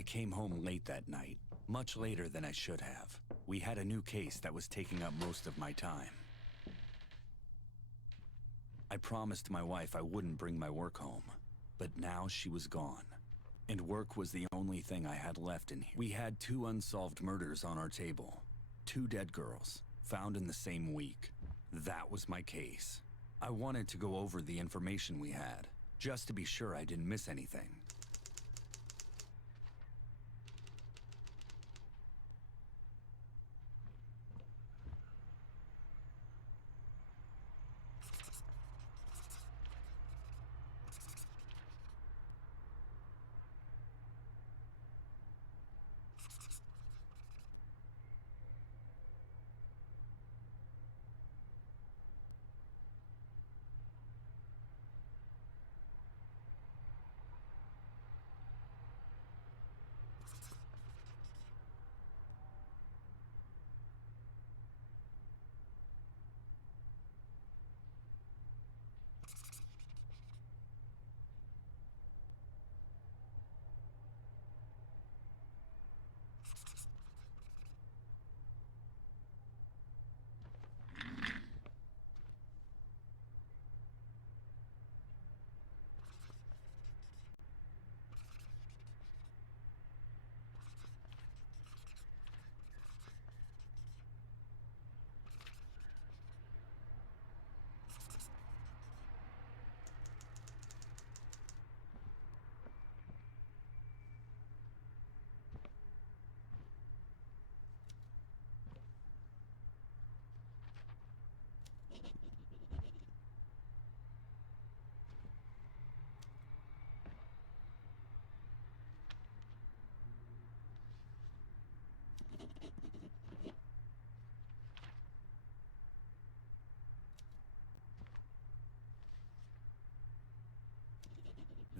I came home late that night, much later than I should have. We had a new case that was taking up most of my time. I promised my wife I wouldn't bring my work home, but now she was gone, and work was the only thing I had left in here. We had 2 unsolved murders on our table, 2 dead girls, found in the same week. That was my case. I wanted to go over the information we had, just to be sure I didn't miss anything.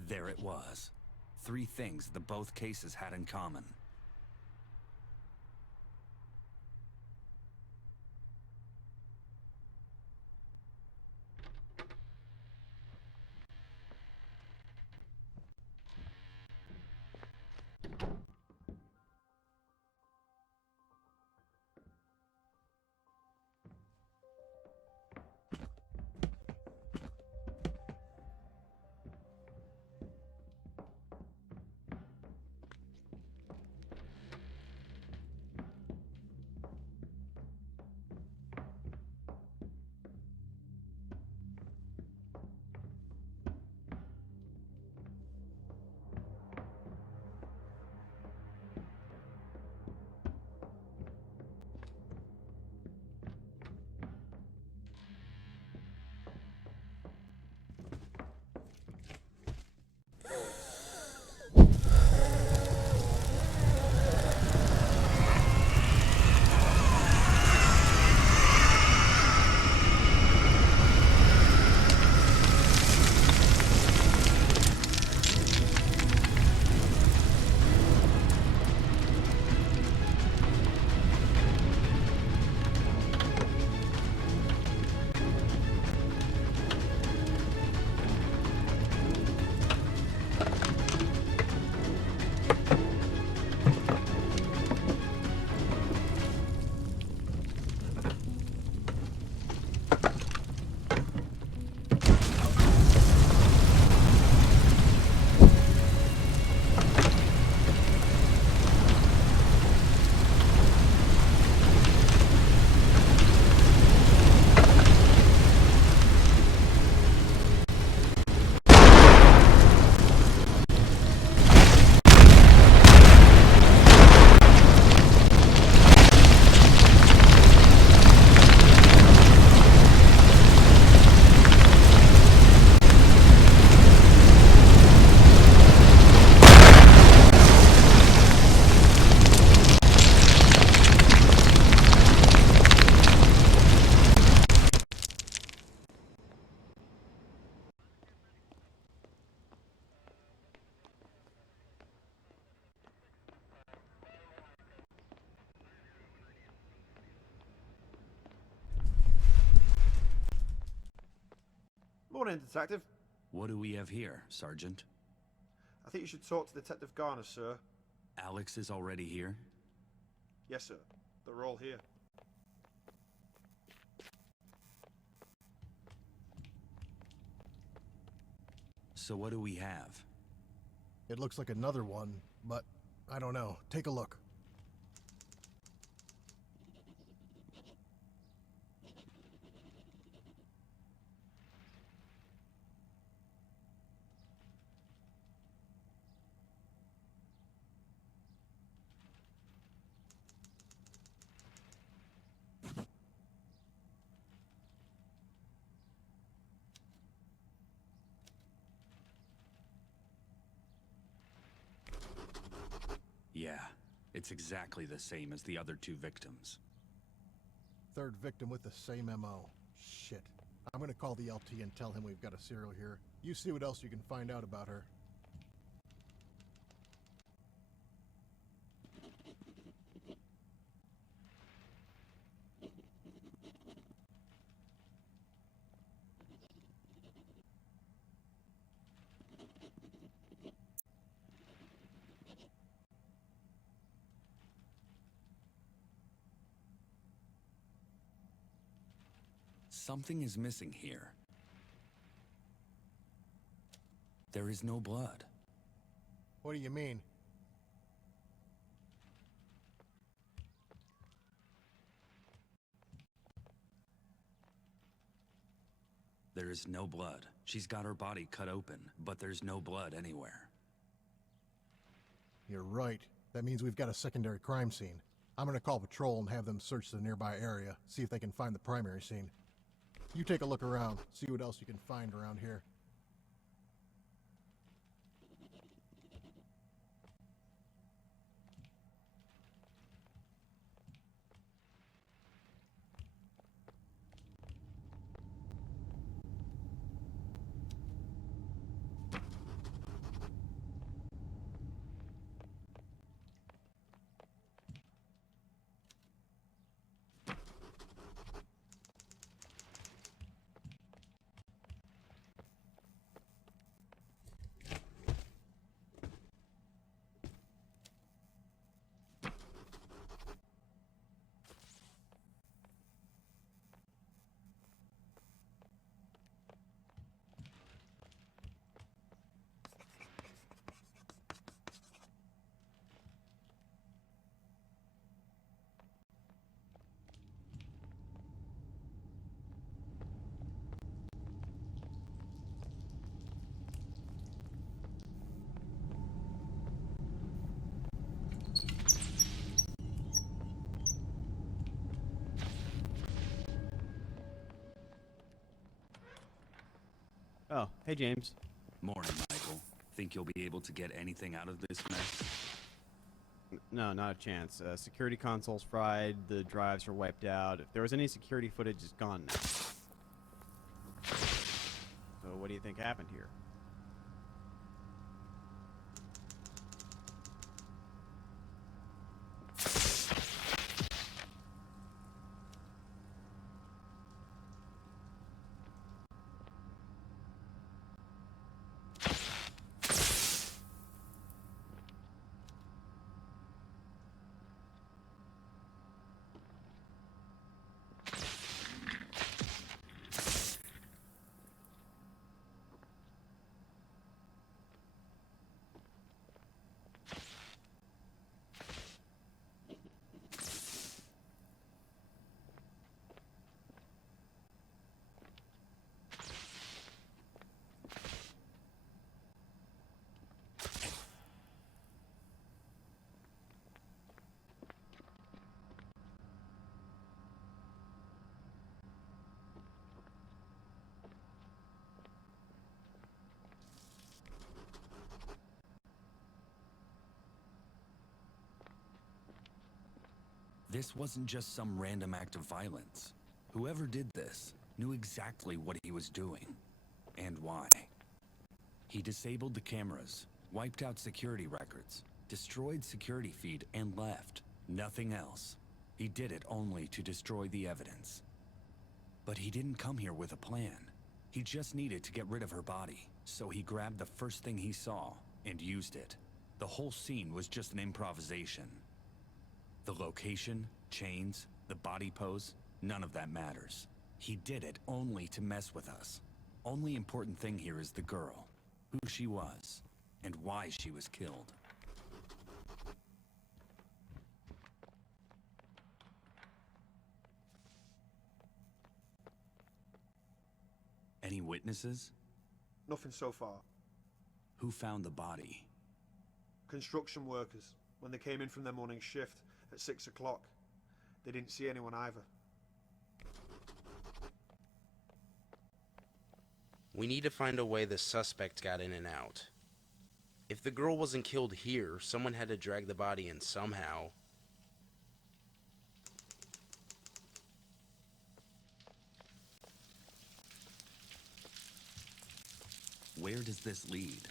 There it was. 3 things the both cases had in common. Morning, Detective. What do we have here, Sergeant? I think you should talk to Detective Garner, sir. Alex is already here? Yes, sir. They're all here. So what do we have? It looks like another one, but I don't know. Take a look. Yeah, it's exactly the same as the other two victims. Third victim with the same MO. Shit. I'm gonna call the LT and tell him we've got a serial here. You see what else you can find out about her. Something is missing here. There is no blood. What do you mean? There is no blood. She's got her body cut open, but there's no blood anywhere. You're right. That means we've got a secondary crime scene. I'm gonna call patrol and have them search the nearby area, see if they can find the primary scene. You take a look around, see what else you can find around here. Oh, hey James. Morning, Michael. Think you'll be able to get anything out of this mess? No, not a chance. Security console's fried, the drives are wiped out. If there was any security footage, it's gone now. So what do you think happened here? This wasn't just some random act of violence. Whoever did this knew exactly what he was doing and why. He disabled the cameras, wiped out security records, destroyed security feed, and left. Nothing else. He did it only to destroy the evidence. But he didn't come here with a plan. He just needed to get rid of her body, so he grabbed the first thing he saw and used it. The whole scene was just an improvisation. The location, chains, the body pose, none of that matters. He did it only to mess with us. Only important thing here is the girl, who she was, and why she was killed. Any witnesses? Nothing so far. Who found the body? Construction workers, when they came in from their morning shift at 6 o'clock. They didn't see anyone either. We need to find a way the suspect got in and out. If the girl wasn't killed here, someone had to drag the body in somehow. Where does this lead?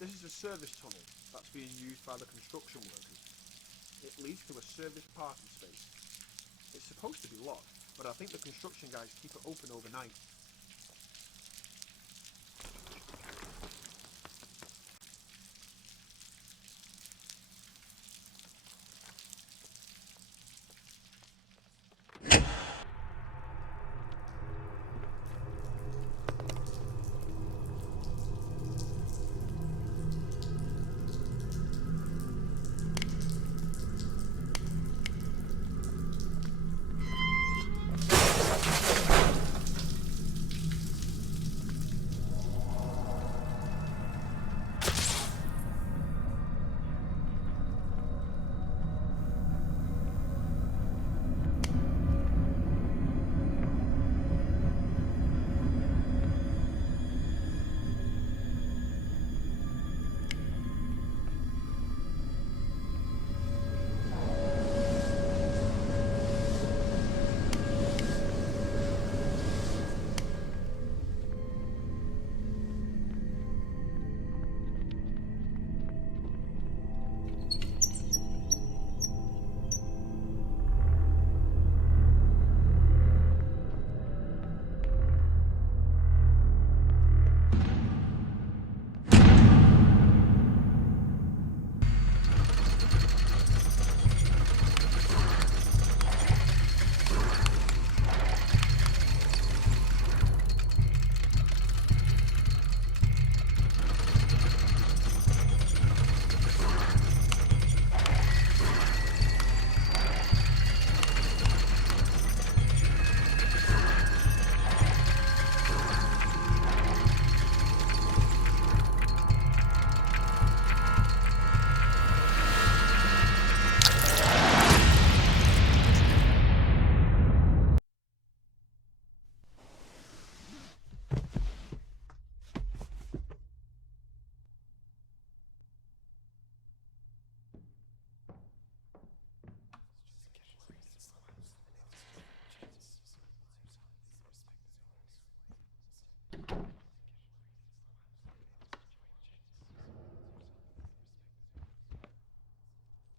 This is a service tunnel that's being used by the construction workers. It leads to a service parking space. It's supposed to be locked, but I think the construction guys keep it open overnight.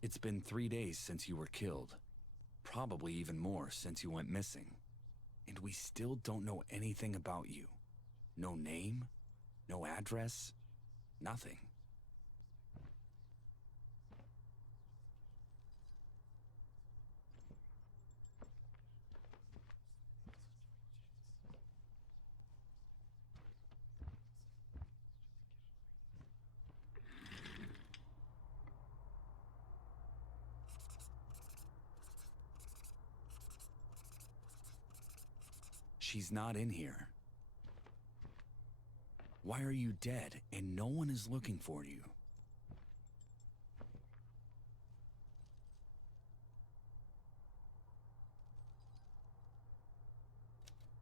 It's been 3 days since you were killed. Probably even more since you went missing. And we still don't know anything about you. No name, no address, nothing. She's not in here. Why are you dead and no one is looking for you?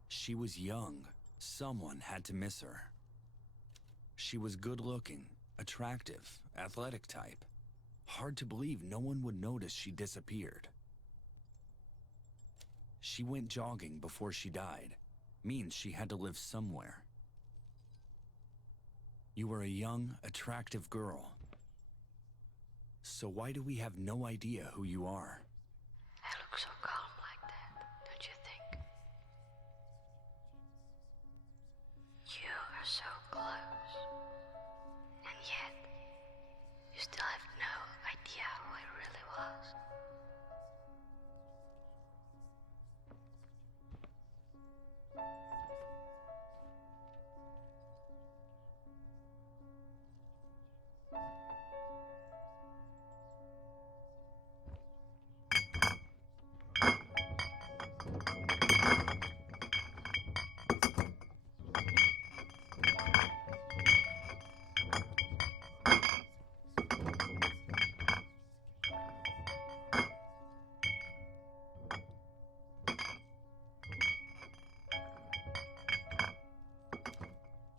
She was young. Someone had to miss her. She was good-looking, attractive, athletic type. Hard to believe no one would notice she disappeared. She went jogging before she died. Means she had to live somewhere. You were a young, attractive girl. So why do we have no idea who you are? I look so calm like that, don't you think? You are so close. And yet, you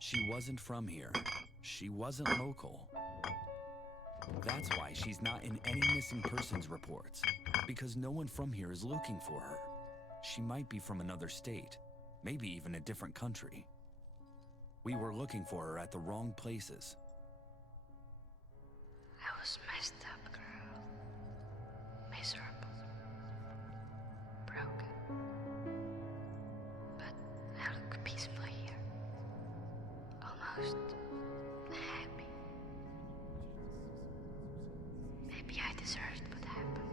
She wasn't from here. She wasn't local. That's why she's not in any missing persons reports, because no one from here is looking for her. She might be from another state, maybe even a different country. We were looking for her at the wrong places. I was messed up, girl. Miserable. Broken. But I look peaceful here. Almost happy. Maybe I deserved what happened.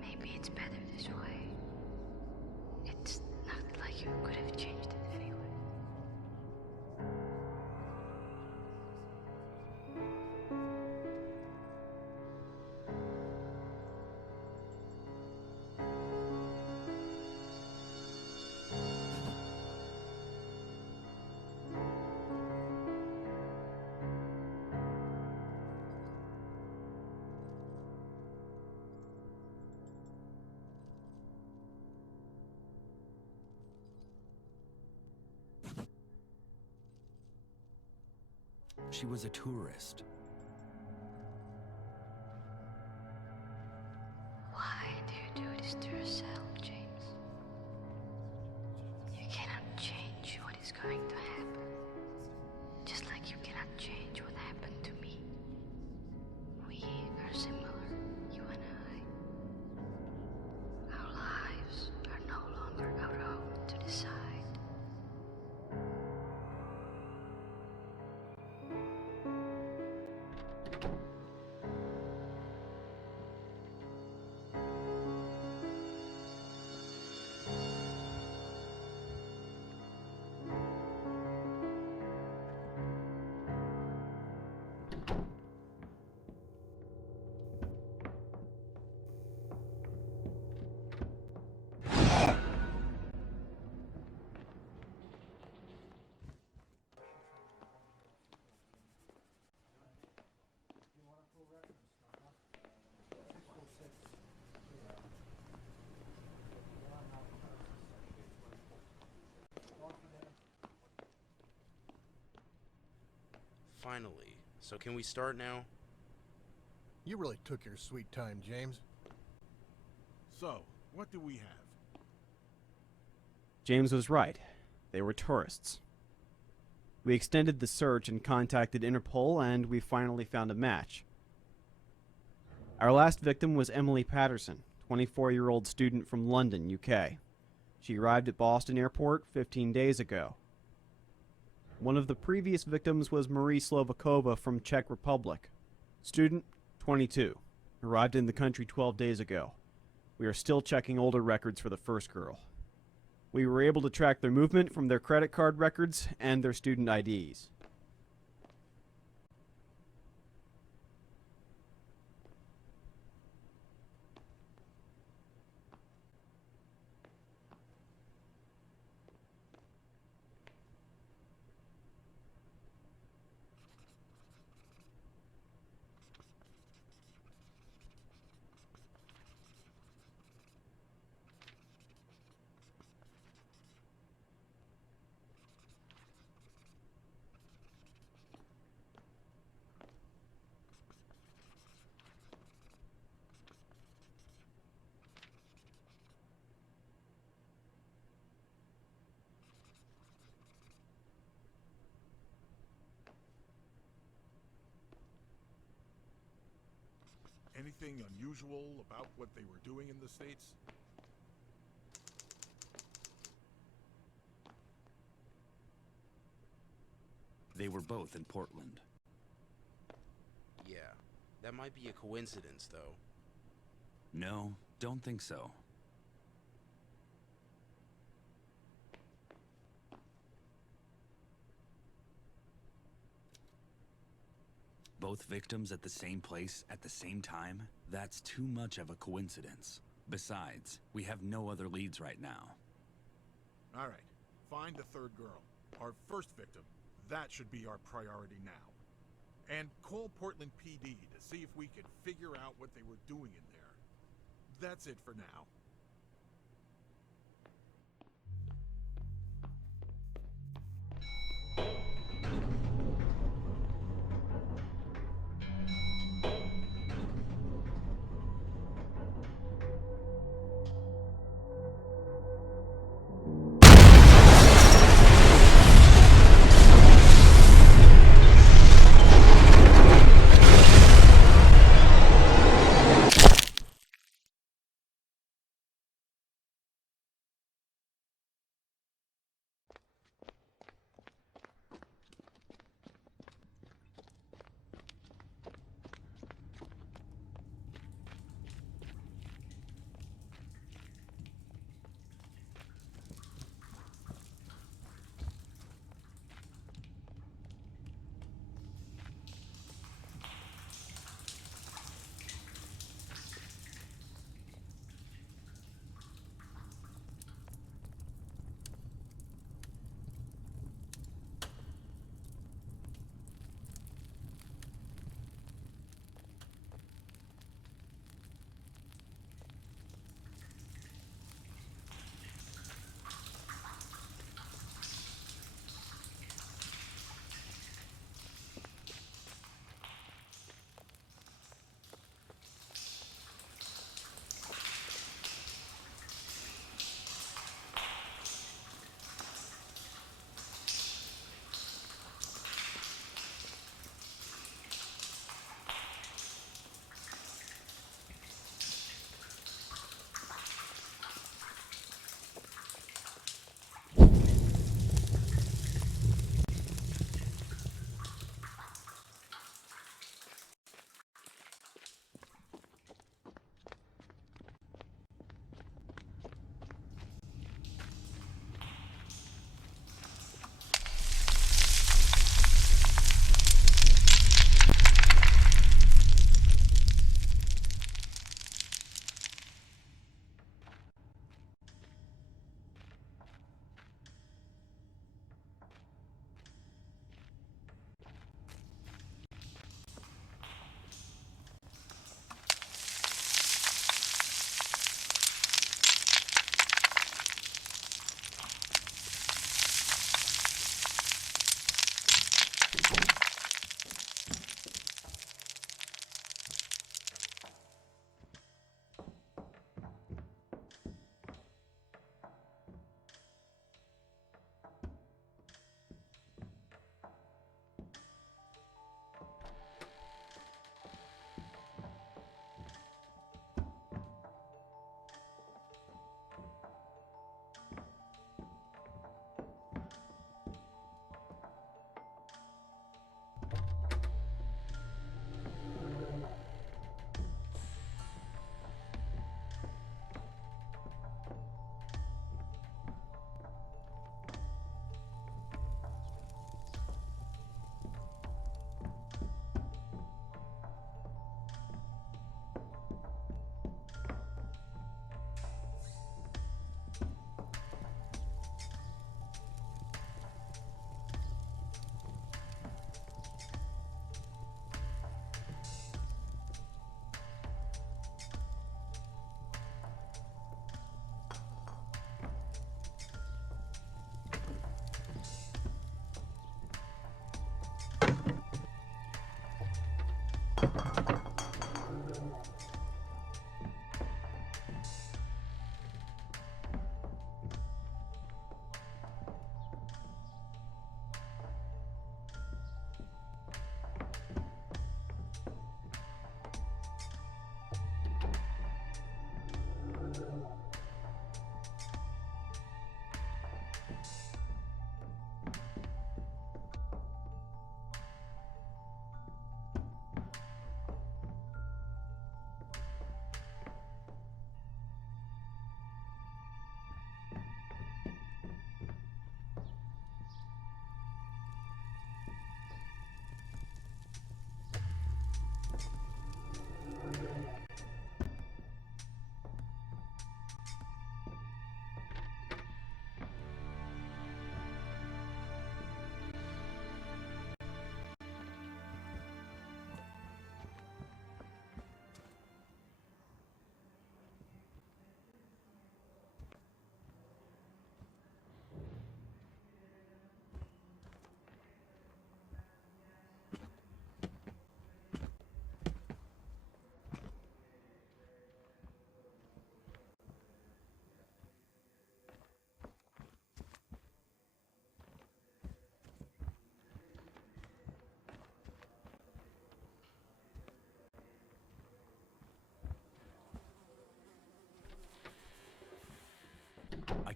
Maybe it's better this way. It's not like you could have changed it anyway. She was a tourist. Why do you do this to yourself, James? You cannot change what is going to happen. Just like you cannot change what happened to me. We are similar, you and I. Our lives are no longer our own to decide. Finally. So can we start now? You really took your sweet time, James. So, what do we have? James was right. They were tourists. We extended the search and contacted Interpol, and we finally found a match. Our last victim was Emily Patterson, 24-year-old student from London, UK. She arrived at Boston Airport 15 days ago. One of the previous victims was Marie Slovakova from Czech Republic. Student, 22. Arrived in the country 12 days ago. We are still checking older records for the first girl. We were able to track their movement from their credit card records and their student IDs. Anything unusual about what they were doing in the States? They were both in Portland. Yeah. That might be a coincidence, though. No, don't think so. Both victims at the same place at the same time? That's too much of a coincidence. Besides, we have no other leads right now. All right, find the third girl. Our first victim. That should be our priority now. And call Portland PD to see if we can figure out what they were doing in there. That's it for now.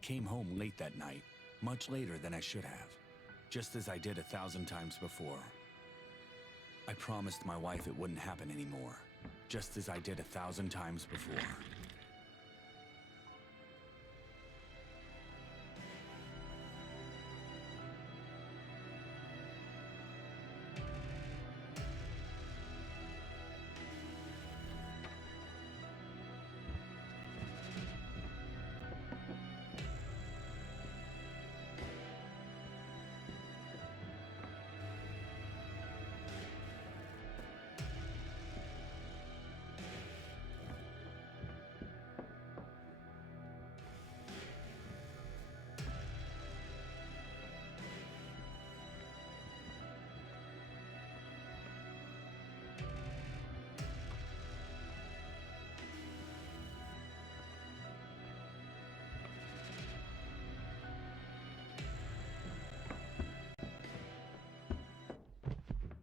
came home late that night, much later than I should have, just as I did 1,000 times before. I promised my wife it wouldn't happen anymore, just as I did 1,000 times before.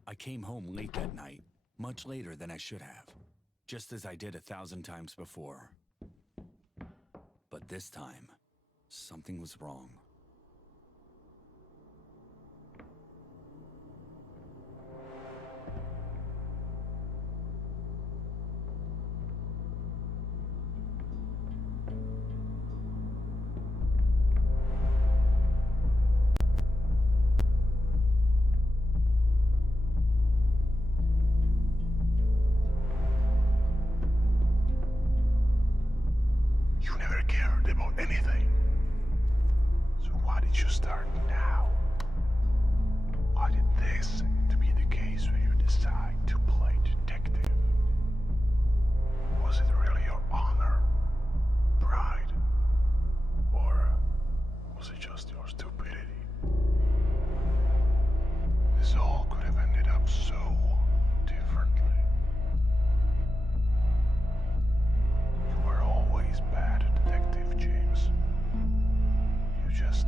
I came home late that night, much later than I should have, just as I did 1,000 times before. But this time, something was wrong. You never cared about anything. So why did you start now? Why did this to be the case when you decide to play detective? Was it really your honor, pride, or was it just your stupidity? This all could have ended up so differently. You were always bad at detective, James. You just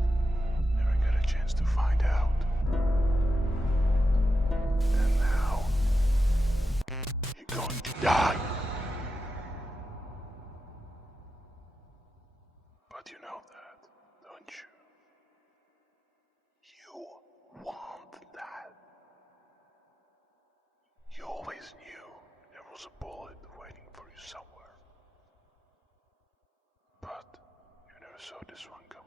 never got a chance to find out. And now, you're going to die. But you know that, don't you? You want that. You always knew there was a bullet waiting for you somewhere. But you never saw this one coming.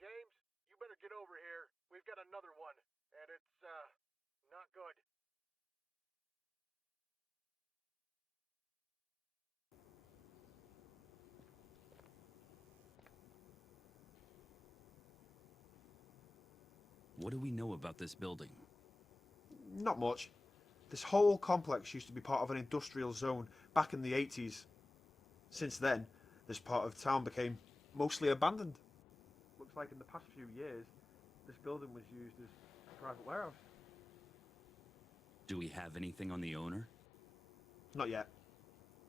James, you better get over here. We've got another one, and it's, not good. What do we know about this building? Not much. This whole complex used to be part of an industrial zone back in the 80s. Since then, this part of town became mostly abandoned. Looks like in the past few years, this building was used as a private warehouse. Do we have anything on the owner? Not yet.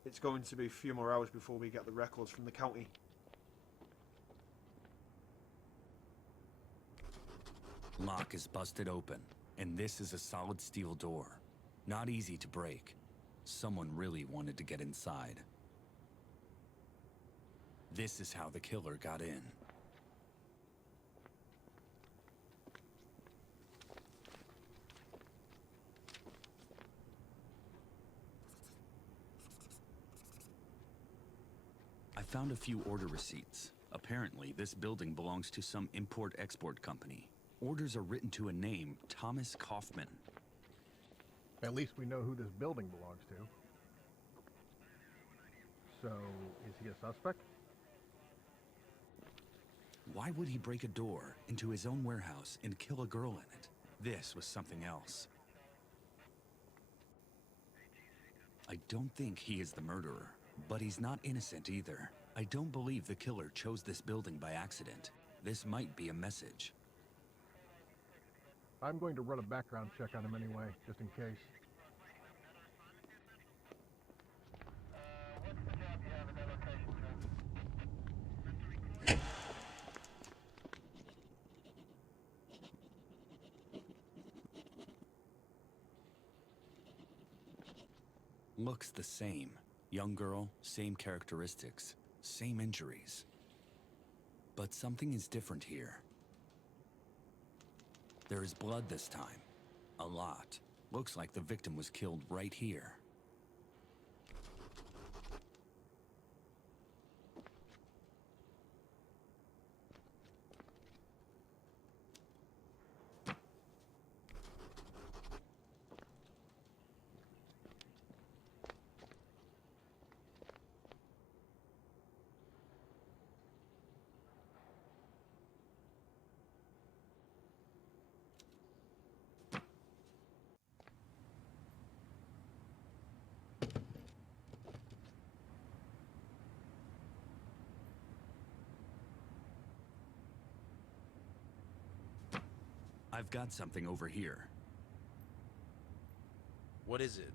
It's going to be a few more hours before we get the records from the county. Lock is busted open, and this is a solid steel door. Not easy to break. Someone really wanted to get inside. This is how the killer got in. I found a few order receipts. Apparently, this building belongs to some import-export company. Orders are written to a name, Thomas Kaufman. At least we know who this building belongs to. So, is he a suspect? Why would he break a door into his own warehouse and kill a girl in it? This was something else. I don't think he is the murderer, but he's not innocent either. I don't believe the killer chose this building by accident. This might be a message. I'm going to run a background check on him anyway, just in case. Looks the same. Young girl, same characteristics, same injuries. But something is different here. There is blood this time. A lot. Looks like the victim was killed right here. I've got something over here. What is it?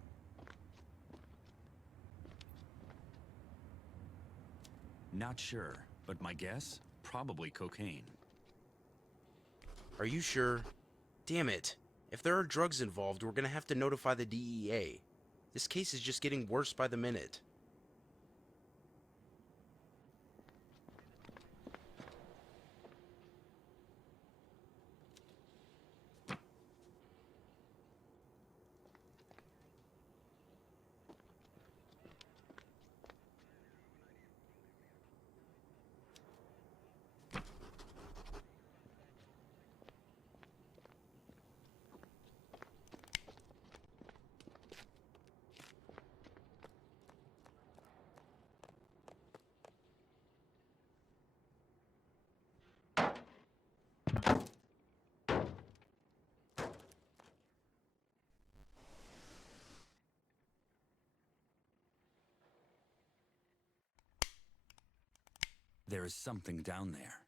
Not sure, but my guess? Probably cocaine. Are you sure? Damn it. If there are drugs involved, we're gonna have to notify the DEA. This case is just getting worse by the minute. There is something down there.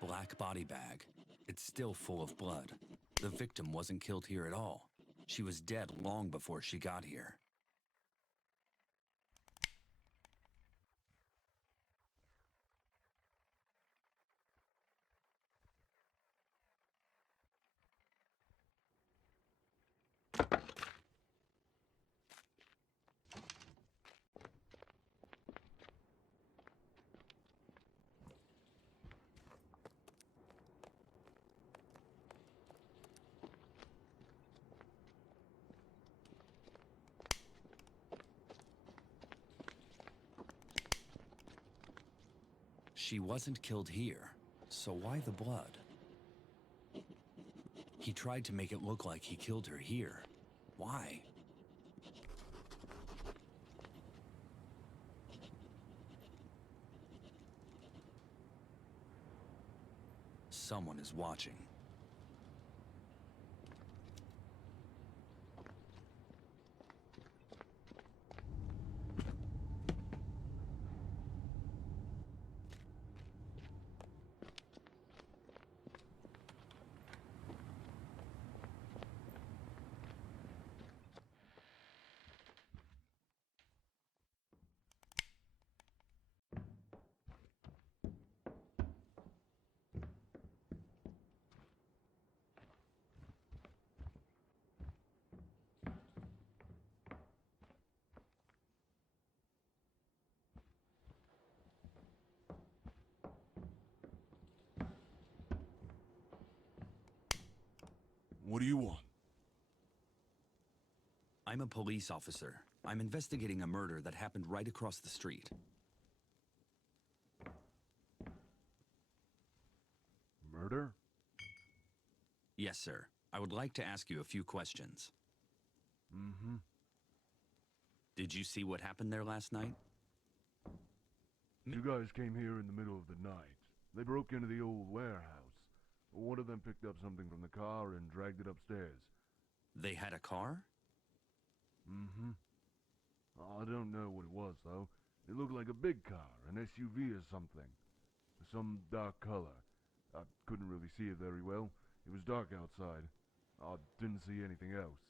Black body bag. It's still full of blood. The victim wasn't killed here at all. She was dead long before she got here. She wasn't killed here, so why the blood? He tried to make it look like he killed her here. Why? Someone is watching. What do you want? I'm a police officer. I'm investigating a murder that happened right across the street. Murder? Yes, sir. I would like to ask you a few questions. Mm-hmm. Did you see what happened there last night? Two guys came here in the middle of the night. They broke into the old warehouse. One of them picked up something from the car and dragged it upstairs. They had a car? Mm-hmm. I don't know what it was, though. It looked like a big car, an SUV or something. Some dark color. I couldn't really see it very well. It was dark outside. I didn't see anything else.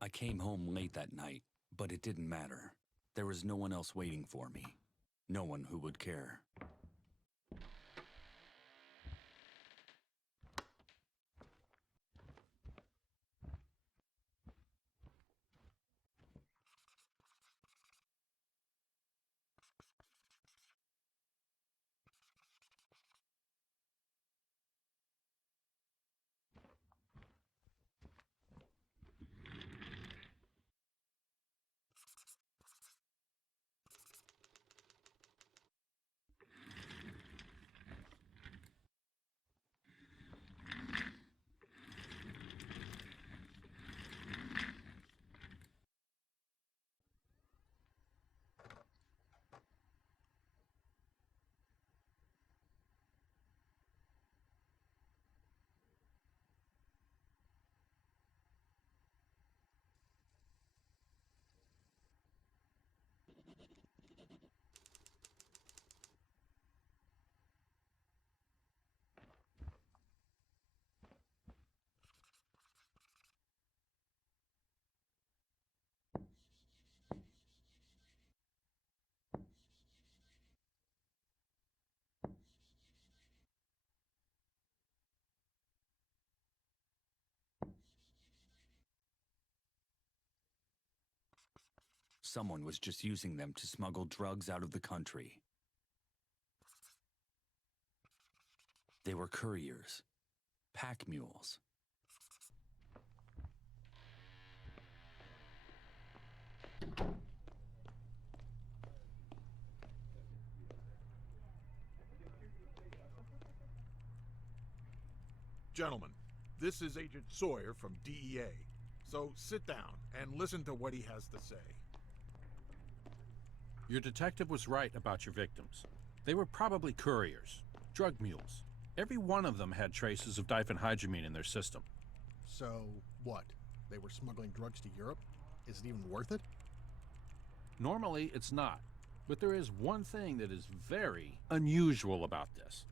I came home late that night, but it didn't matter. There was no one else waiting for me. No one who would care. Someone was just using them to smuggle drugs out of the country. They were couriers, pack mules. Gentlemen, this is Agent Sawyer from DEA. So sit down and listen to what he has to say. Your detective was right about your victims. They were probably couriers, drug mules. Every one of them had traces of diphenhydramine in their system. So, what? They were smuggling drugs to Europe? Is it even worth it? Normally, it's not. But there is one thing that is very unusual about this.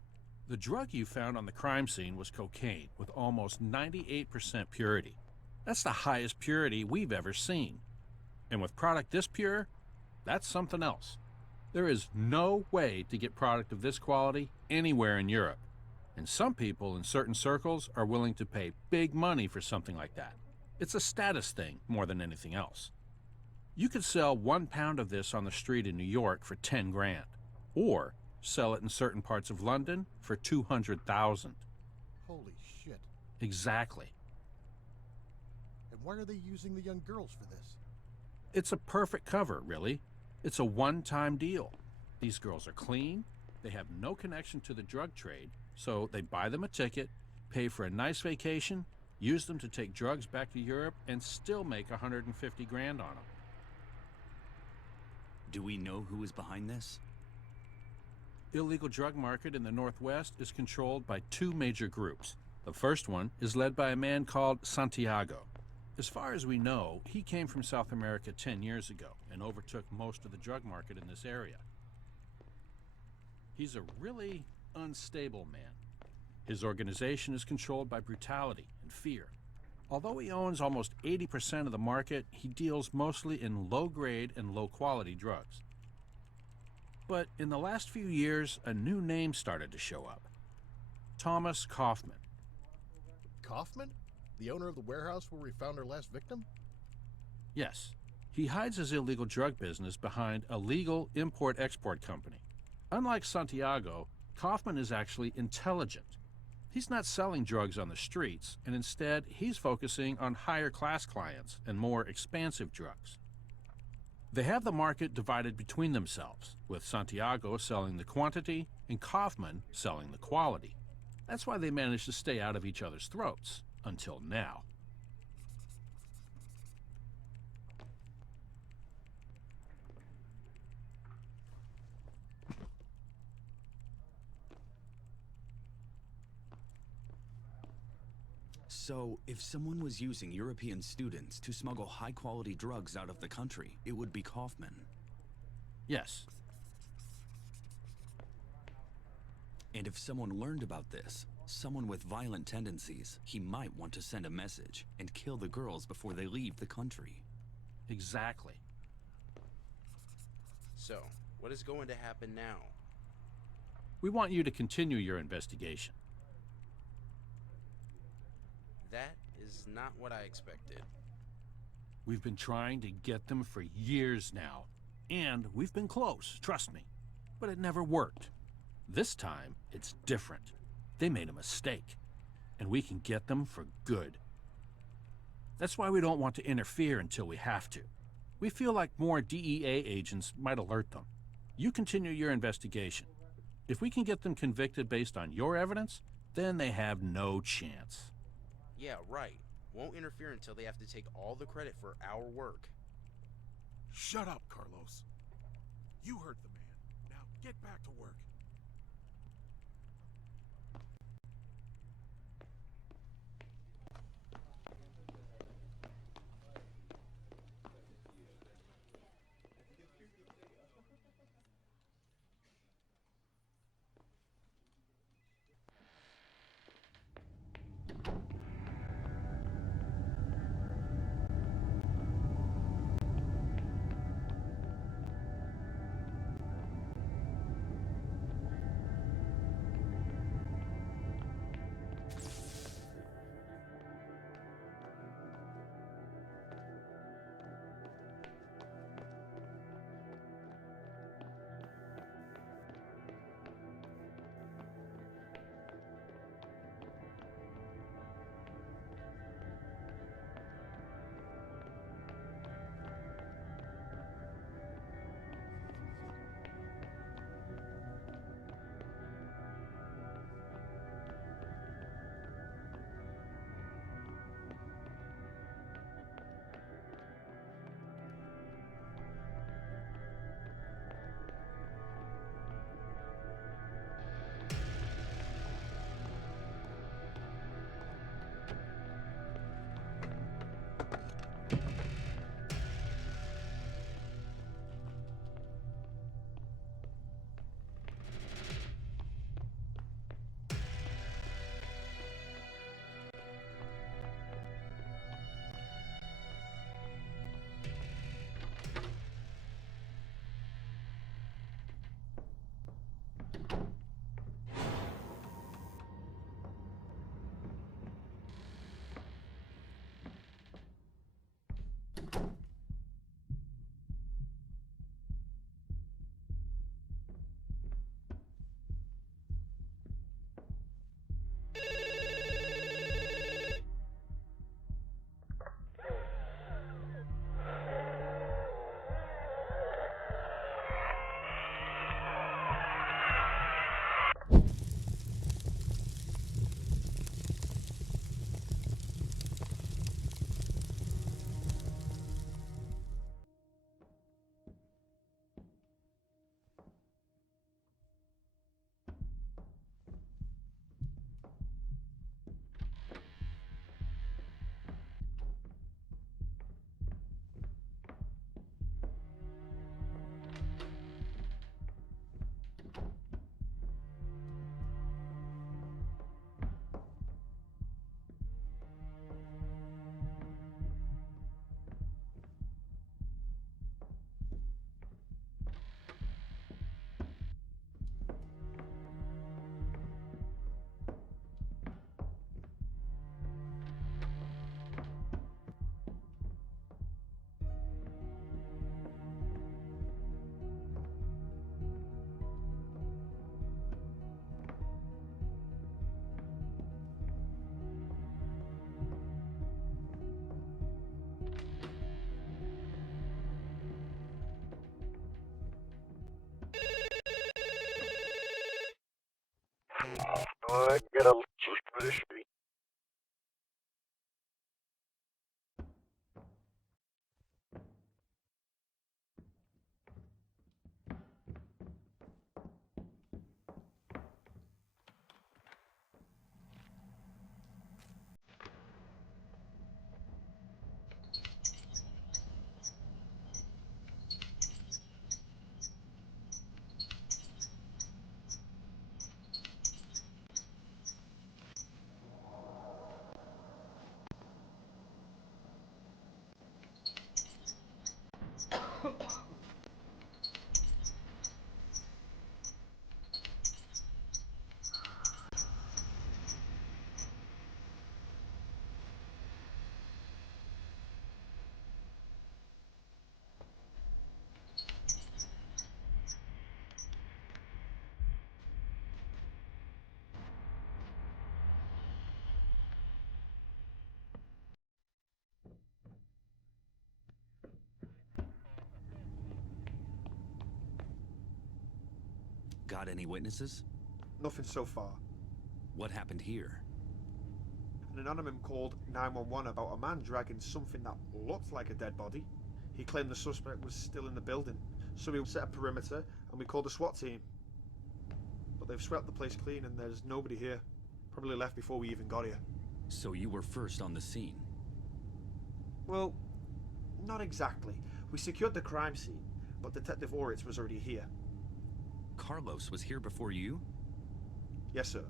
The drug you found on the crime scene was cocaine with almost 98% purity. That's the highest purity we've ever seen. And with product this pure, that's something else. There is no way to get product of this quality anywhere in Europe. And some people in certain circles are willing to pay big money for something like that. It's a status thing more than anything else. You could sell 1 pound of this on the street in New York for 10 grand, or sell it in certain parts of London for 200,000. Holy shit. Exactly. And why are they using the young girls for this? It's a perfect cover, really. It's a one-time deal. These girls are clean, they have no connection to the drug trade, so they buy them a ticket, pay for a nice vacation, use them to take drugs back to Europe, and still make 150 grand on them. Do we know who is behind this? Illegal drug market in the Northwest is controlled by two major groups. The first one is led by a man called Santiago. As far as we know, he came from South America 10 years ago and overtook most of the drug market in this area. He's a really unstable man. His organization is controlled by brutality and fear. Although he owns almost 80% of the market, he deals mostly in low-grade and low-quality drugs. But in the last few years, a new name started to show up. Thomas Kaufman. Kaufman? The owner of the warehouse where we found our last victim? Yes, he hides his illegal drug business behind a legal import-export company. Unlike Santiago, Kaufman is actually intelligent. He's not selling drugs on the streets, and instead, he's focusing on higher-class clients and more expansive drugs. They have the market divided between themselves, with Santiago selling the quantity and Kaufman selling the quality. That's why they managed to stay out of each other's throats, until now. So, if someone was using European students to smuggle high-quality drugs out of the country, it would be Kaufman. Yes, And if someone learned about this, someone with violent tendencies, he might want to send a message and kill the girls before they leave the country. exactly. So, what is going to happen now? We want you to continue your investigation. That is not what I expected. We've been trying to get them for years now, and we've been close, trust me, but it never worked. This time, it's different. They made a mistake, and we can get them for good. That's why we don't want to interfere until we have to. We feel like more DEA agents might alert them. You continue your investigation. If we can get them convicted based on your evidence, then they have no chance. Yeah, right. Won't interfere until they have to take all the credit for our work. Shut up, Carlos. You heard the man. Now get back to work. I get a juice for the street. Got any witnesses? Nothing so far. What happened here? An anonymous called 911 about a man dragging something that looked like a dead body. He claimed the suspect was still in the building, so we set a perimeter and we called the SWAT team. But they've swept the place clean and there's nobody here. Probably left before we even got here. So you were first on the scene? Well, not exactly. We secured the crime scene, but Detective Oritz was already here. Carlos was here before you? Yes, sir.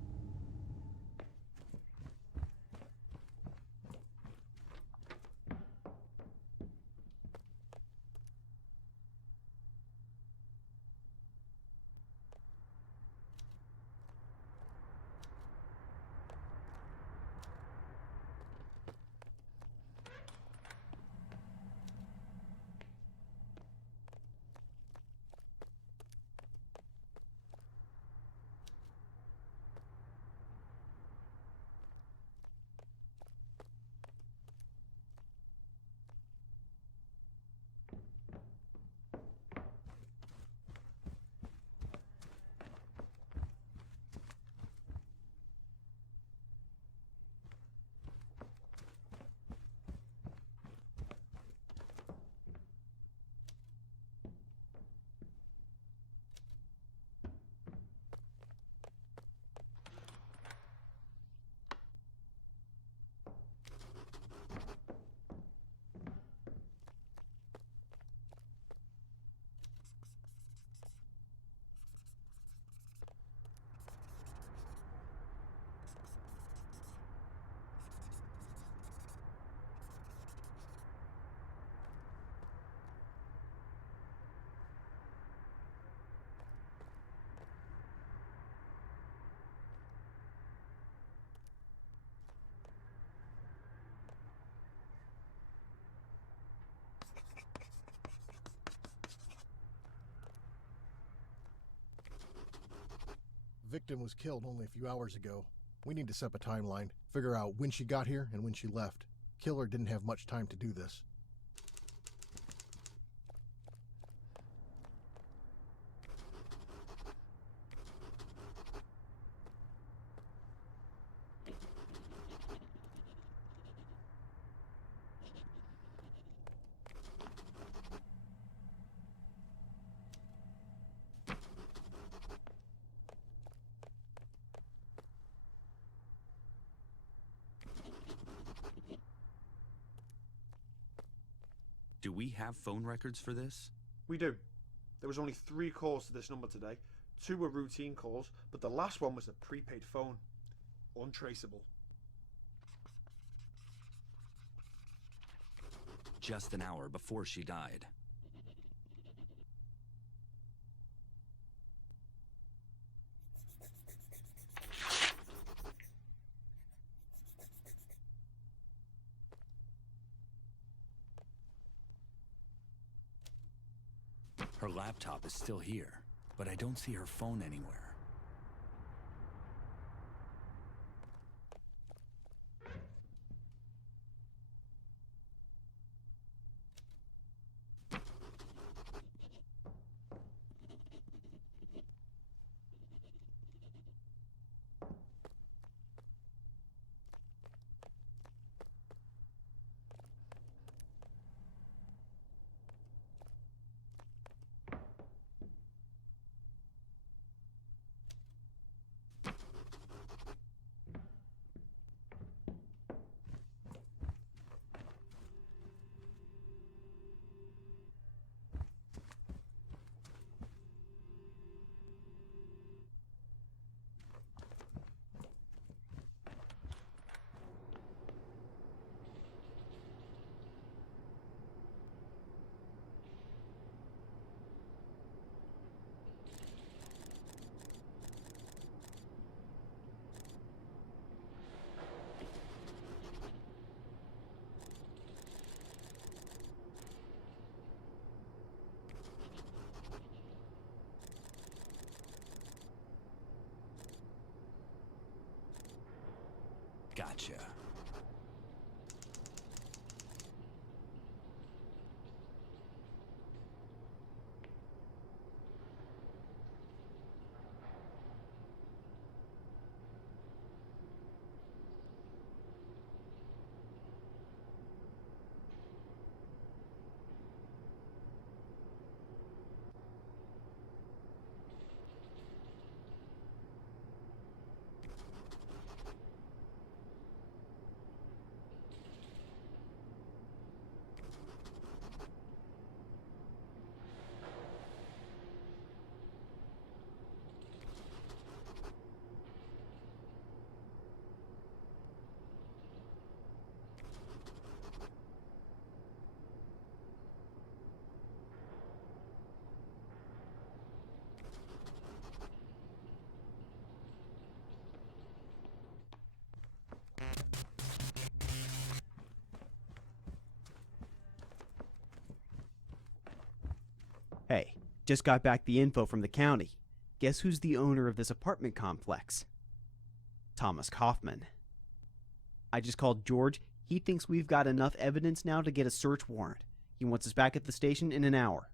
Victim was killed only a few hours ago. We need to set a timeline, figure out when she got here and when she left. Killer didn't have much time to do this. Do we have phone records for this? We do. There was only 3 calls to this number today. 2 were routine calls, but the last one was a prepaid phone. Untraceable. Just an hour before she died. Her laptop is still here, but I don't see her phone anywhere. Gotcha. Hey, just got back the info from the county. Guess who's the owner of this apartment complex? Thomas Kaufman. I just called George. He thinks we've got enough evidence now to get a search warrant. He wants us back at the station in an hour.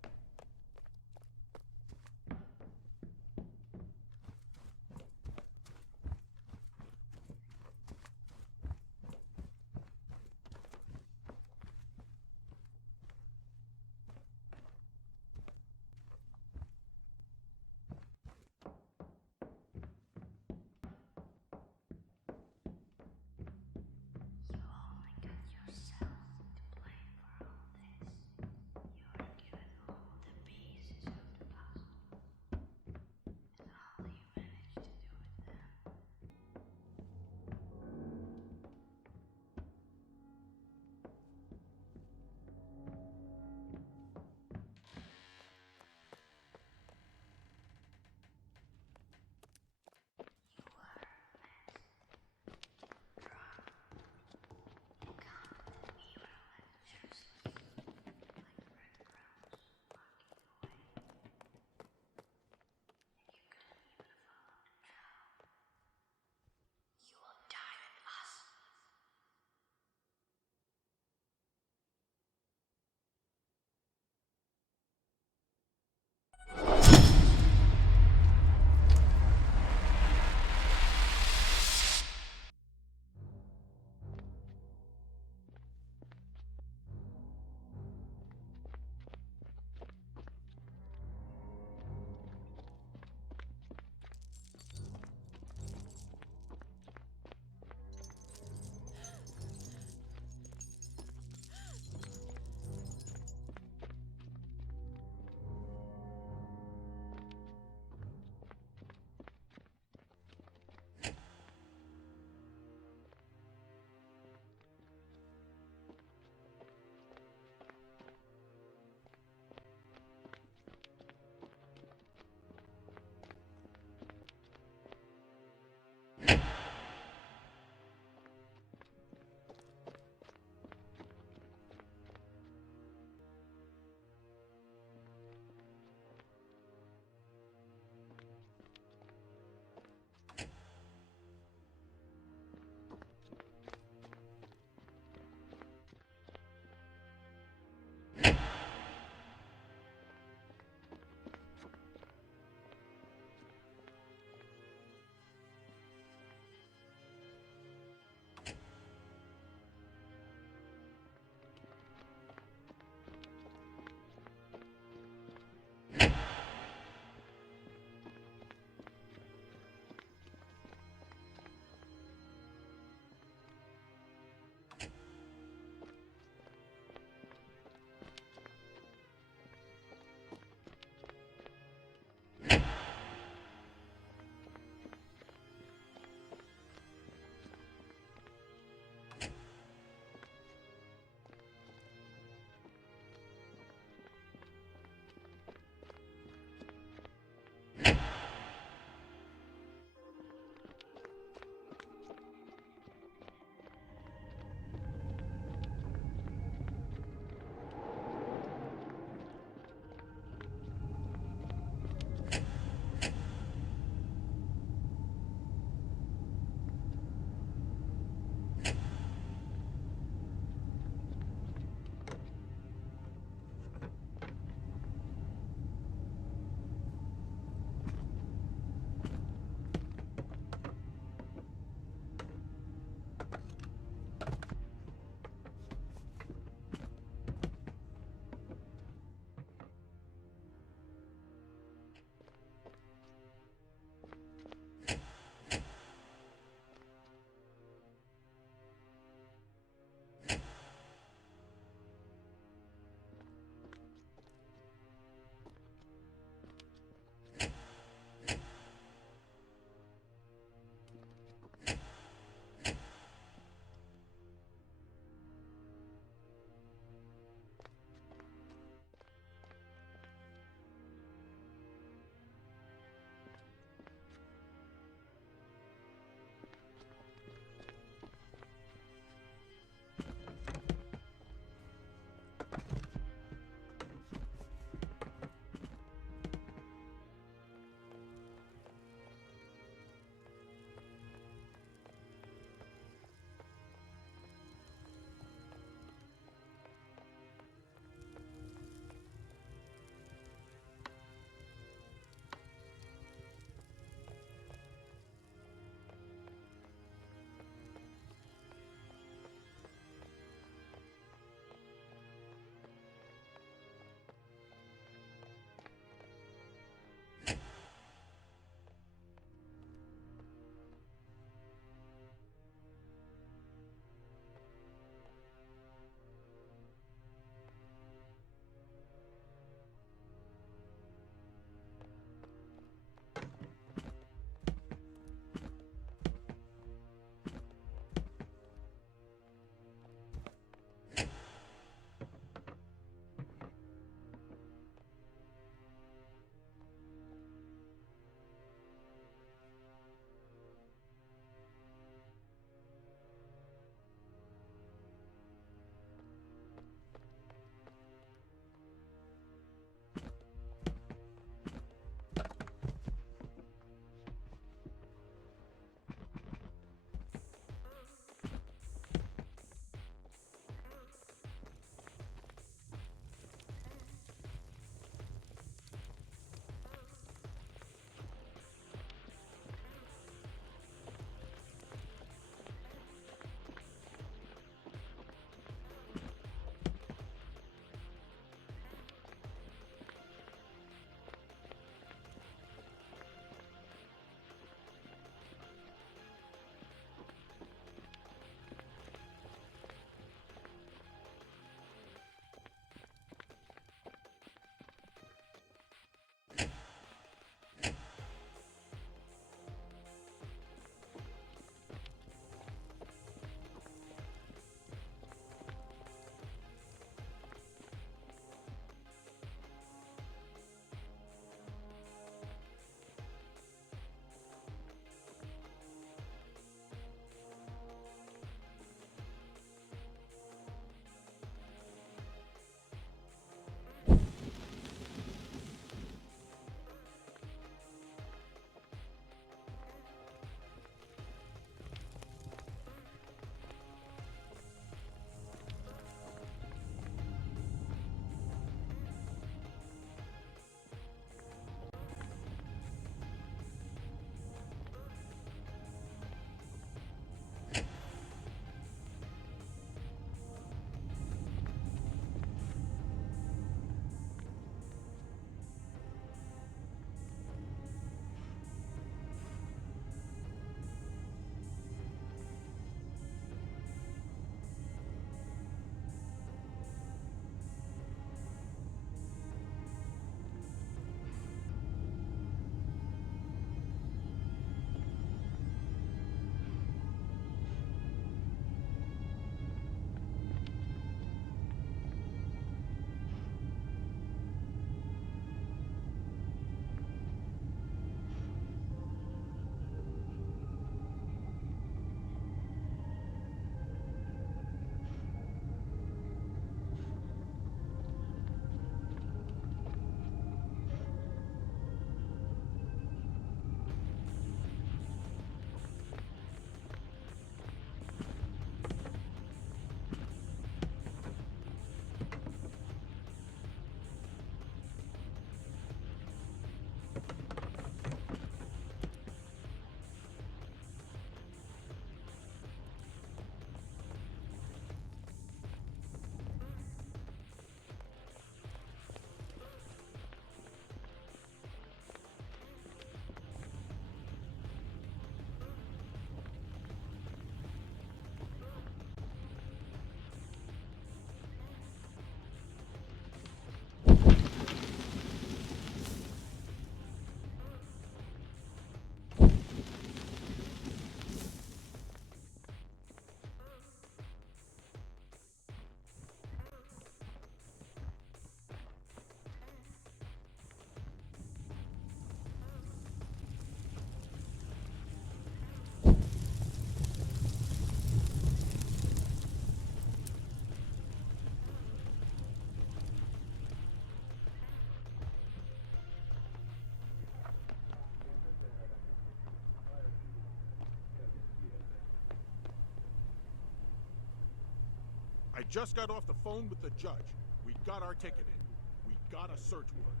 I just got off the phone with the judge. We got our ticket in. We got a search warrant.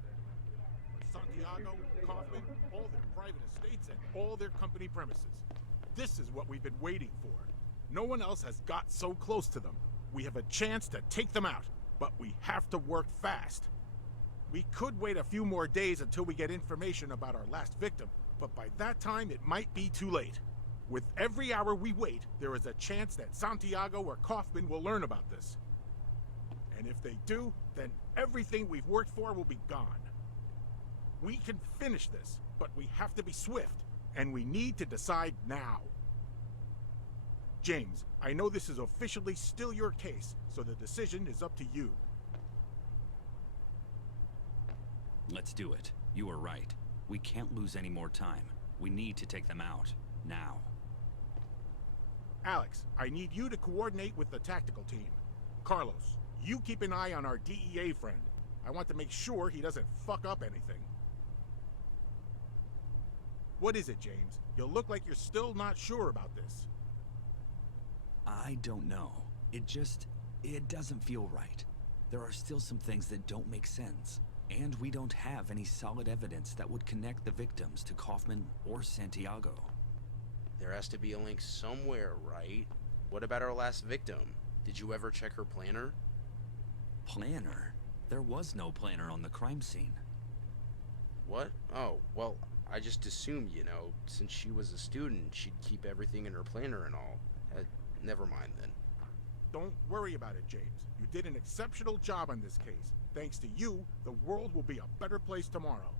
For Santiago, Kaufman, all their private estates, and all their company premises. This is what we've been waiting for. No one else has got so close to them. We have a chance to take them out, but we have to work fast. We could wait a few more days until we get information about our last victim, but by that time it might be too late. With every hour we wait, there is a chance that Santiago or Kaufman will learn about this. And if they do, then everything we've worked for will be gone. We can finish this, but we have to be swift, and we need to decide now. James, I know this is officially still your case, so the decision is up to you. Let's do it. You are right. We can't lose any more time. We need to take them out. Now. Alex, I need you to coordinate with the tactical team. Carlos, you keep an eye on our DEA friend. I want to make sure he doesn't fuck up anything. What is it, James? You look like you're still not sure about this. I don't know. It doesn't feel right. There are still some things that don't make sense. And we don't have any solid evidence that would connect the victims to Kaufman or Santiago. There has to be a link somewhere, right? What about our last victim? Did you ever check her planner? Planner? There was no planner on the crime scene. What? Oh, well, I just assumed, since she was a student, she'd keep everything in her planner and all. Never mind then. Don't worry about it, James. You did an exceptional job on this case. Thanks to you, the world will be a better place tomorrow.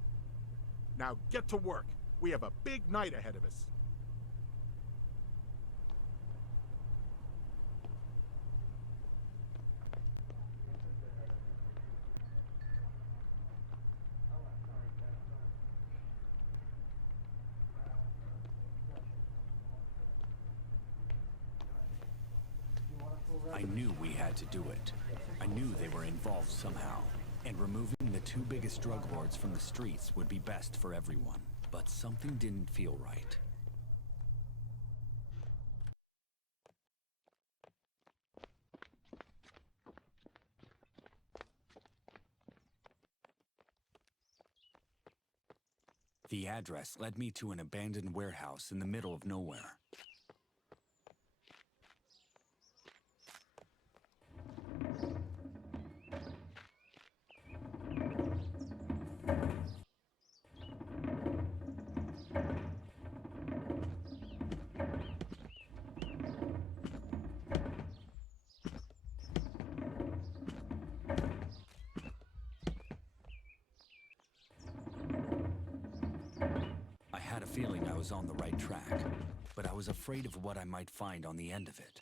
Now get to work. We have a big night ahead of us. I knew we had to do it. I knew they were involved somehow. And removing the two biggest drug lords from the streets would be best for everyone. But something didn't feel right. The address led me to an abandoned warehouse in the middle of nowhere. I had a feeling I was on the right track, but I was afraid of what I might find on the end of it.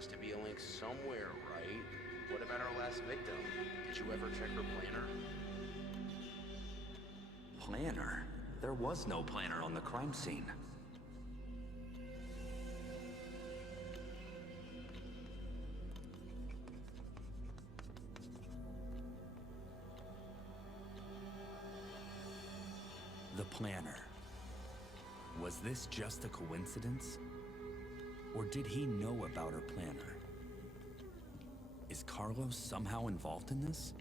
has to be a link somewhere, right? What about our last victim? Did you ever check her planner? Planner? There was no planner on the crime scene. The planner. Was this just a coincidence? Or did he know about her planner? Is Carlos somehow involved in this?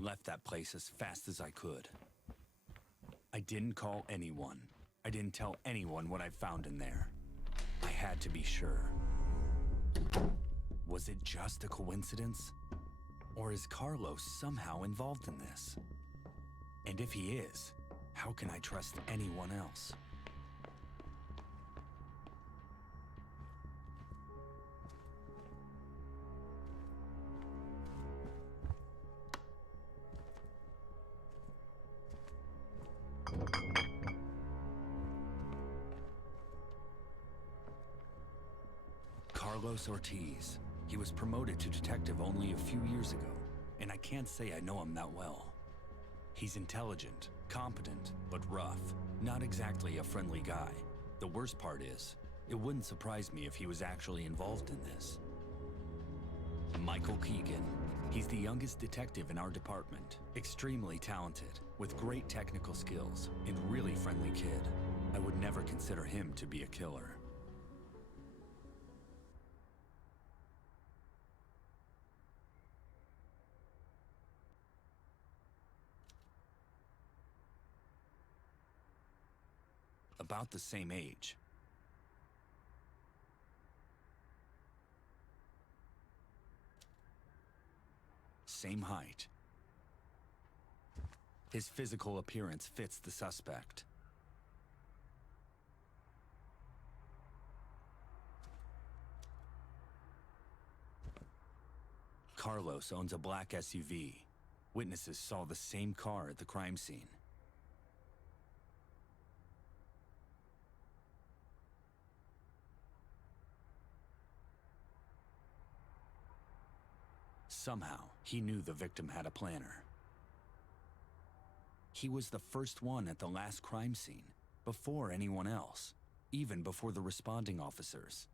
left that place as fast as I could. I didn't call anyone. I didn't tell anyone what I found in there. I had to be sure. Was it just a coincidence? Or is Carlos somehow involved in this? And if he is, how can I trust anyone else? Carlos Ortiz. He was promoted to detective only a few years ago, and I can't say I know him that well. He's intelligent, competent, but rough. Not exactly a friendly guy. The worst part is, it wouldn't surprise me if he was actually involved in this. Michael Keegan. He's the youngest detective in our department. Extremely talented, with great technical skills, and really friendly kid. I would never consider him to be a killer. About the same age. Same height. His physical appearance fits the suspect. Carlos owns a black SUV. Witnesses saw the same car at the crime scene. Somehow, he knew the victim had a planner. He was the first one at the last crime scene, before anyone else, even before the responding officers.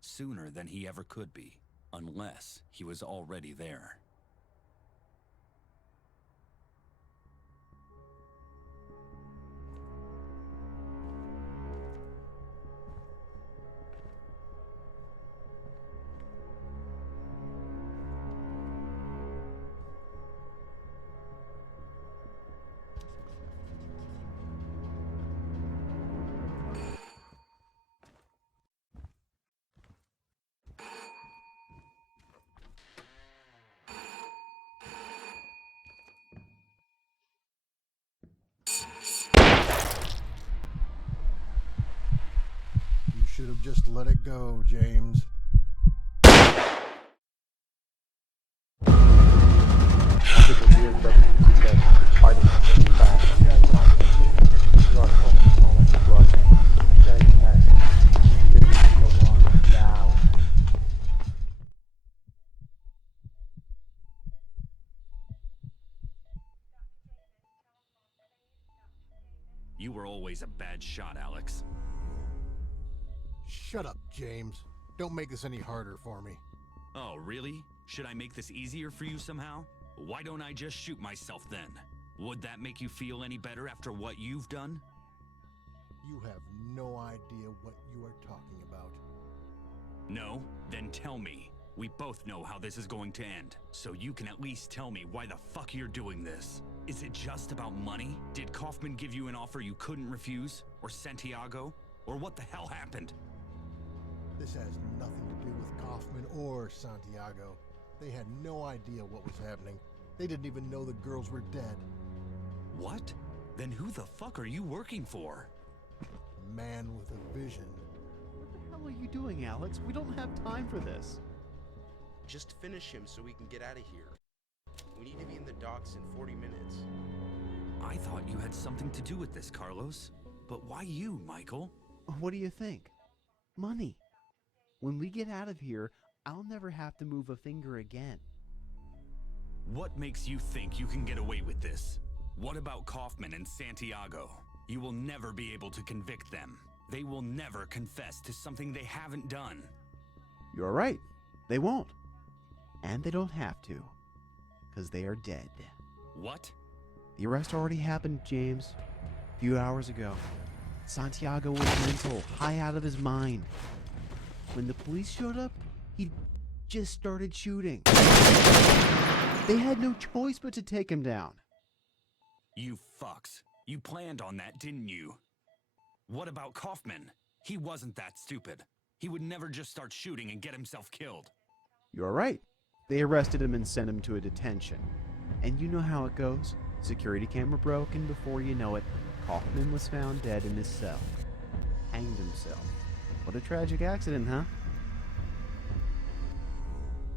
Sooner than he ever could be, unless he was already there. You should have just let it go, James. You were always a bad shot, Alex. Shut up, James. Don't make this any harder for me. Oh, really? Should I make this easier for you somehow? Why don't I just shoot myself then? Would that make you feel any better after what you've done? You have no idea what you are talking about. No? Then tell me. We both know how this is going to end, so you can at least tell me why the fuck you're doing this. Is it just about money? Did Kaufman give you an offer you couldn't refuse? Or Santiago? Or what the hell happened? This has nothing to do with Kaufman or Santiago. They had no idea what was happening. They didn't even know the girls were dead. What? Then who the fuck are you working for? Man with a vision. What the hell are you doing, Alex? We don't have time for this. Just finish him so we can get out of here. We need to be in the docks in 40 minutes. I thought you had something to do with this, Carlos. But why you, Michael? What do you think? Money. When we get out of here, I'll never have to move a finger again. What makes you think you can get away with this? What about Kaufman and Santiago? You will never be able to convict them. They will never confess to something they haven't done. You're right. They won't. And they don't have to. Because they are dead. What? The arrest already happened, James. A few hours ago. Santiago was mental, high out of his mind. When the police showed up, he just started shooting. They had no choice but to take him down. You fucks. You planned on that, didn't you? What about Kaufman? He wasn't that stupid. He would never just start shooting and get himself killed. You're right. They arrested him and sent him to a detention. And you know how it goes. Security camera broke, and before you know it, Kaufman was found dead in his cell. Hanged himself. What a tragic accident, huh?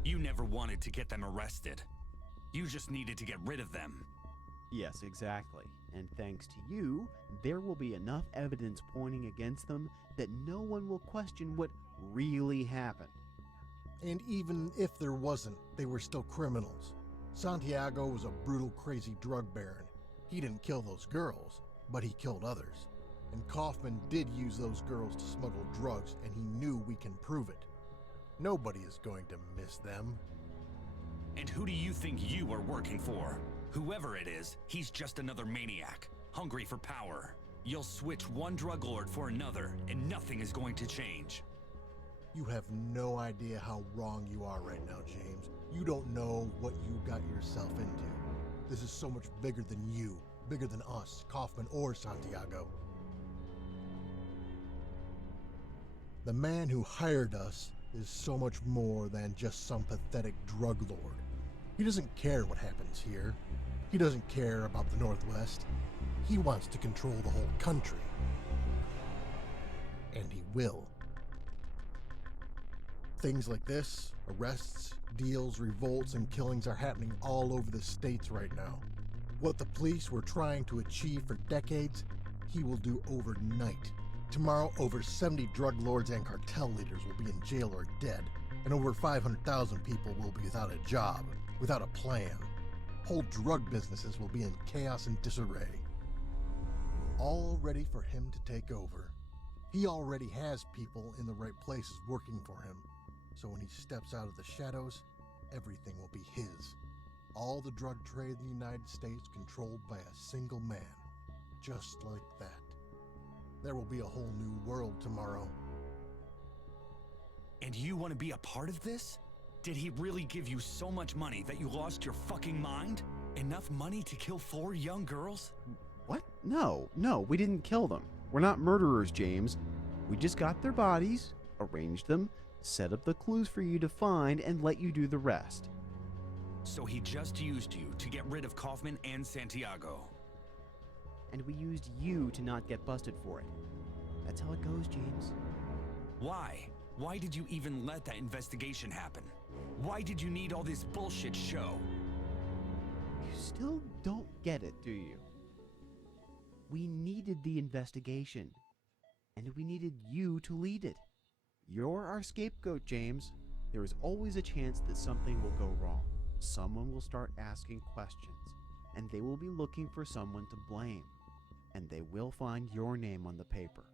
You never wanted to get them arrested. You just needed to get rid of them. Yes, exactly. And thanks to you, there will be enough evidence pointing against them that no one will question what really happened. And even if there wasn't, they were still criminals. Santiago was a brutal, crazy drug baron. He didn't kill those girls, but he killed others. And Kaufman did use those girls to smuggle drugs, and he knew we can prove it. Nobody is going to miss them. And who do you think you are working for? Whoever it is, he's just another maniac, hungry for power. You'll switch one drug lord for another, and nothing is going to change. You have no idea how wrong you are right now, James. You don't know what you got yourself into. This is so much bigger than you, bigger than us, Kaufman or Santiago. The man who hired us is so much more than just some pathetic drug lord. He doesn't care what happens here. He doesn't care about the Northwest. He wants to control the whole country. And he will. Things like this, arrests, deals, revolts, and killings are happening all over the states right now. What the police were trying to achieve for decades, he will do overnight. Tomorrow, over 70 drug lords and cartel leaders will be in jail or dead, and over 500,000 people will be without a job, without a plan. Whole drug businesses will be in chaos and disarray. All ready for him to take over. He already has people in the right places working for him. So when he steps out of the shadows, everything will be his. All the drug trade in the United States controlled by a single man. Just like that. There will be a whole new world tomorrow. And you want to be a part of this? Did he really give you so much money that you lost your fucking mind? Enough money to kill 4 young girls? What? No, we didn't kill them. We're not murderers, James. We just got their bodies, arranged them, set up the clues for you to find, and let you do the rest. So he just used you to get rid of Kaufman and Santiago. And we used you to not get busted for it. That's how it goes, James. Why? Why did you even let that investigation happen? Why did you need all this bullshit show? You still don't get it, do you? We needed the investigation, and we needed you to lead it. You're our scapegoat, James. There is always a chance that something will go wrong. Someone will start asking questions, and they will be looking for someone to blame, and they will find your name on the paper.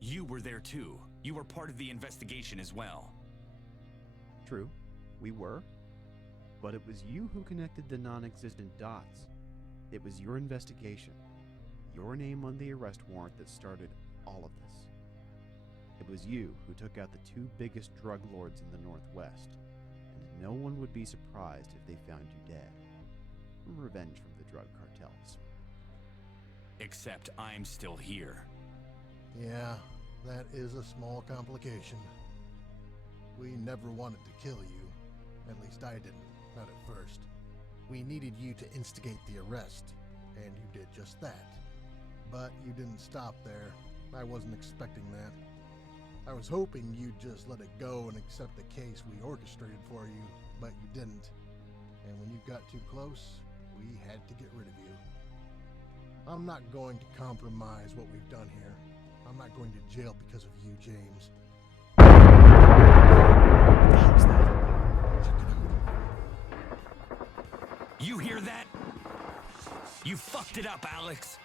You were there too. You were part of the investigation as well. True, we were. But it was you who connected the non-existent dots. It was your investigation, your name on the arrest warrant that started all of this. It was you who took out the 2 biggest drug lords in the Northwest, and no one would be surprised if they found you dead. Revenge from the drug cartels. Except I'm still here. Yeah, that is a small complication. We never wanted to kill you. At least I didn't, not at first. We needed you to instigate the arrest, and you did just that. But you didn't stop there. I wasn't expecting that. I was hoping you'd just let it go and accept the case we orchestrated for you, but you didn't. And when you got too close, we had to get rid of you. I'm not going to compromise what we've done here. I'm not going to jail because of you, James. How's that? Check it out. You hear that? You fucked it up, Alex.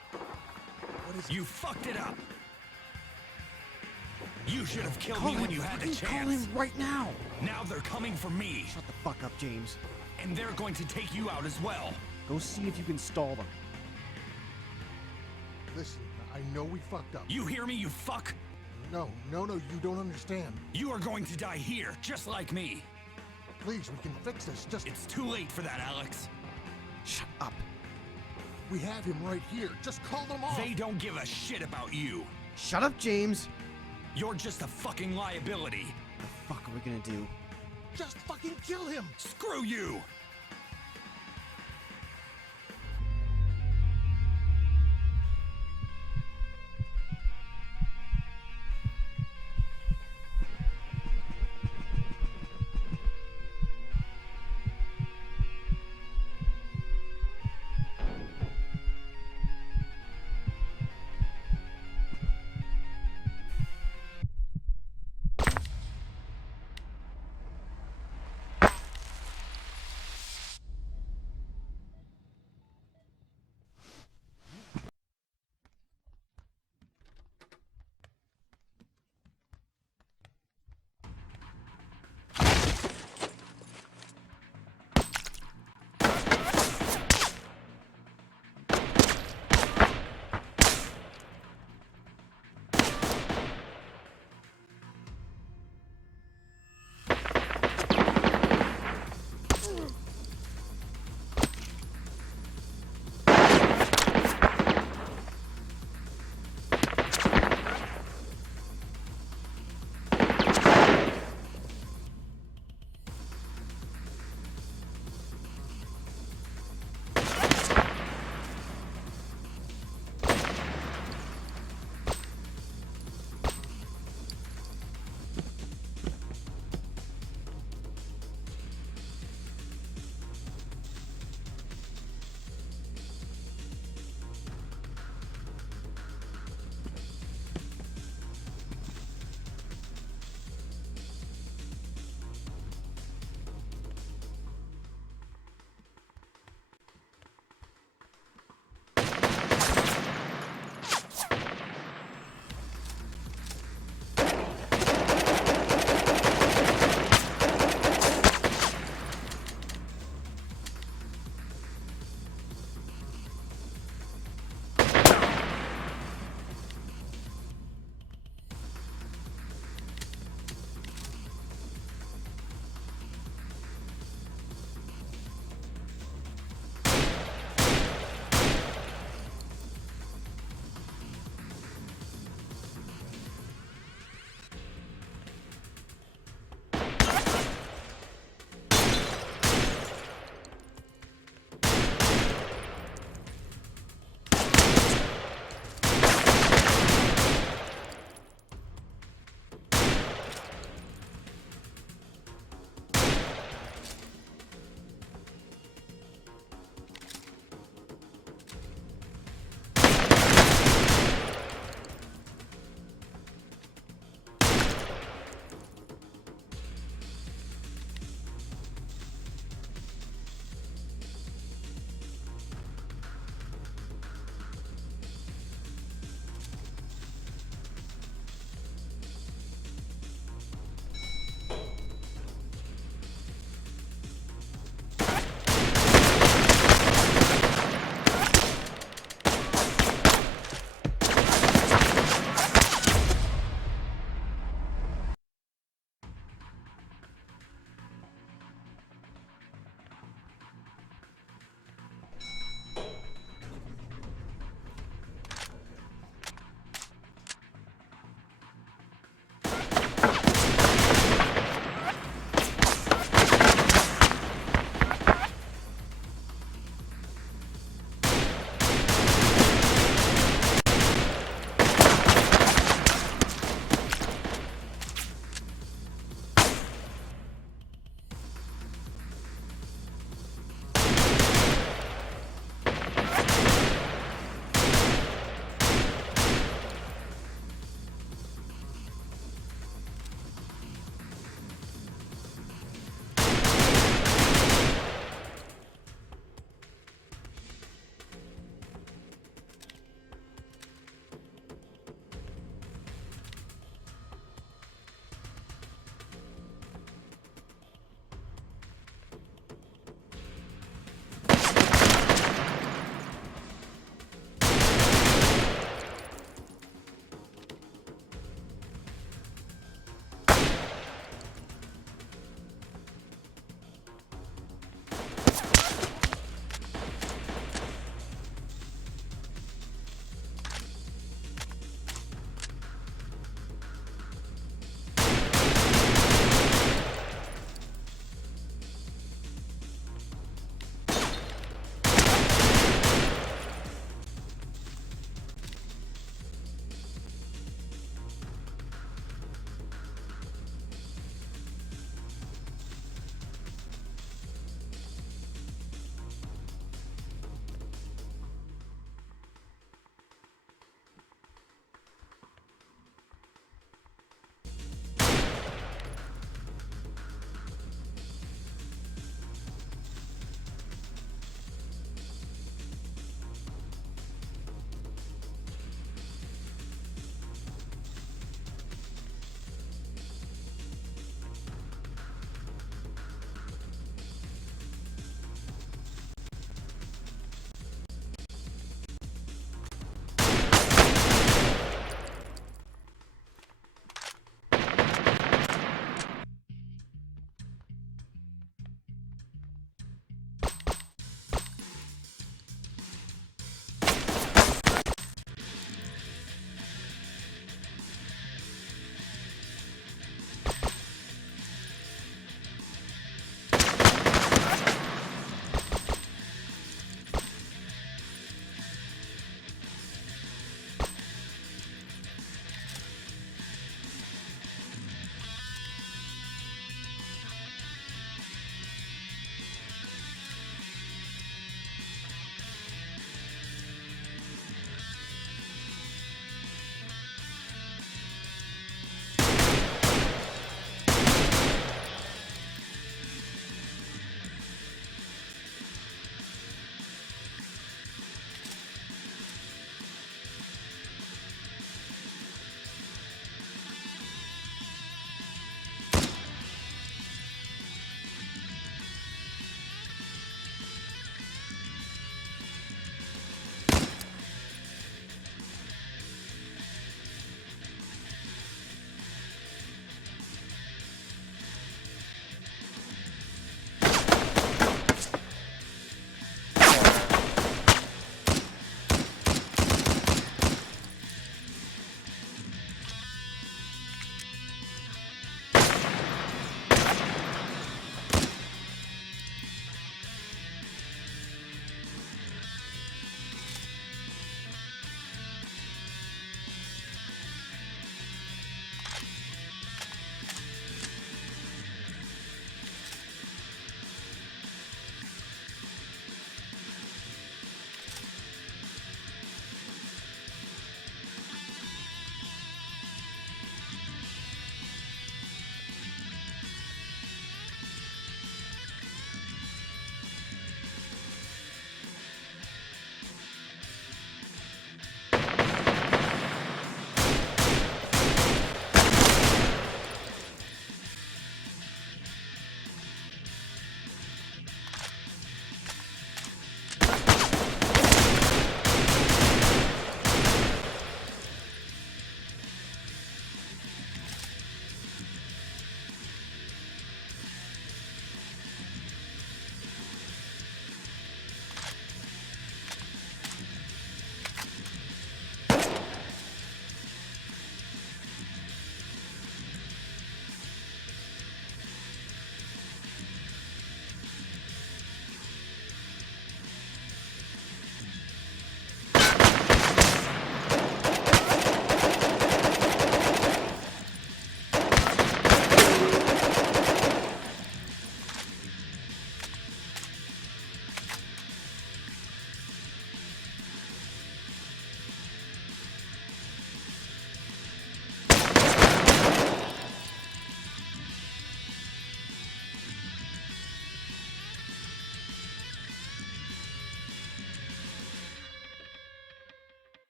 What is it? You fucked it up. You should have killed me when you had the chance. Call him right now. Now they're coming for me, Shut the fuck up, James. and they're going to take you out as well. Go see if you can stall them. Listen, I know we fucked up. You hear me, you fuck? No, you don't understand. You are going to die here, just like me. Please, we can fix this. Just It's too late for that, Alex. Shut up. we have him right here. Just call them off. They don't give a shit about you. Shut up, James. You're just a fucking liability. The fuck are we gonna do? Just fucking kill him. Screw you!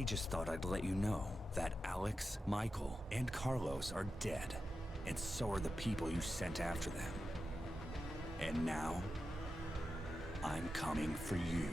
I just thought I'd let you know that Alex, Michael, and Carlos are dead, and so are the people you sent after them. And now, I'm coming for you.